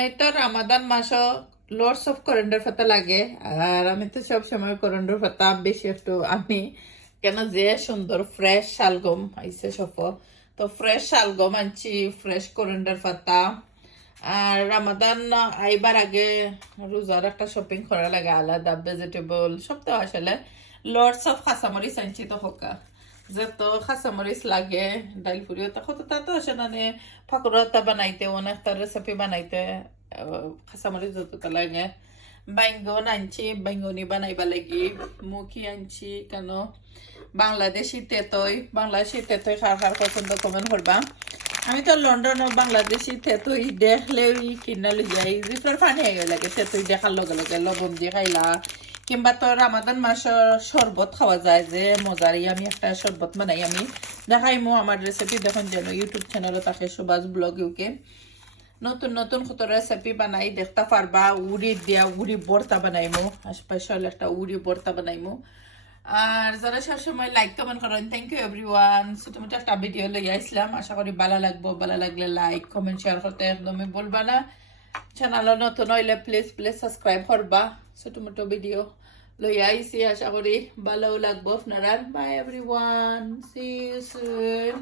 এই তো রামাদান মাসও লর্ডস অফ করিন্ডার পাতা লাগে। আর আমি তো সব সময় করিন্ডার পাতা বেশি একটু আনি, কেন যে সুন্দর ফ্রেশ শালগম আইছে সব। তো ফ্রেশ শালগম আনছি, ফ্রেশ করিন্ডার পাতা। আর রামাদান আইবার আগে রোজার একটা শপিং করা লাগে, আলাদা ভেজিটেবল সব তো আসলে লর্ডস অফ কাঁচামরিচ আনছি তো হকা যত কাঁচামরিচ লাগে ডাইল ফুরিও তা কত তা তো আসে না ফাকুরতা বানাইতে অনেকটা রেসিপি বানাইতে কাঁচামরিচ যতটা লাগে। বাইঙ্গন আনছি, বাইঙ্গনি বানাইবা লাগি। মুখি আনছি কেন বাংলাদেশি তেতই, বাংলাদেশি তেতই খার খার পছন্দ কমেন্ট করবা। আমি তো লন্ডন ও বাংলাদেশি তেতুই দেখলেও কিনা লই যাই, জিফার পানি আগে লাগে তেতুই দেখার লগে লগে লবণ দিয়ে খাইলা। কিংবা তো রামাদান মাসের শরবত খাওয়া যায় যে মজারি, আমি একটা শরবত বানাই, আমি দেখাইমো আমার রেসিপি দেখুন যেন ইউটিউব চ্যানেলে থাকে সুভাষ ব্লগ ইউকে। নতুন নতুন কত রেসিপি বানাই দেখতে পারবা। উড়ি দিয়া উড়ি ভর্তা বানাইমো, স্পেশাল একটা উড়ি ভর্তা বানাইমো। আর যারা সবসময় লাইক কমেন্ট করেন থ্যাংক ইউ এভরিওয়ান। ছোট মোটো একটা ভিডিও লইয়া আসলাম, আশা করি ভালো লাগবো। ভালো লাগলে লাইক কমেন্ট শেয়ার করতে একদমই বলবা না। চ্যানেল নতুন হইলে প্লিজ প্লিজ সাবস্ক্রাইব করবা। ছোট মোটো ভিডিও লইয়া আইসি, আশা করি ভালো লাগবো আপনারা। Bye everyone, see you soon.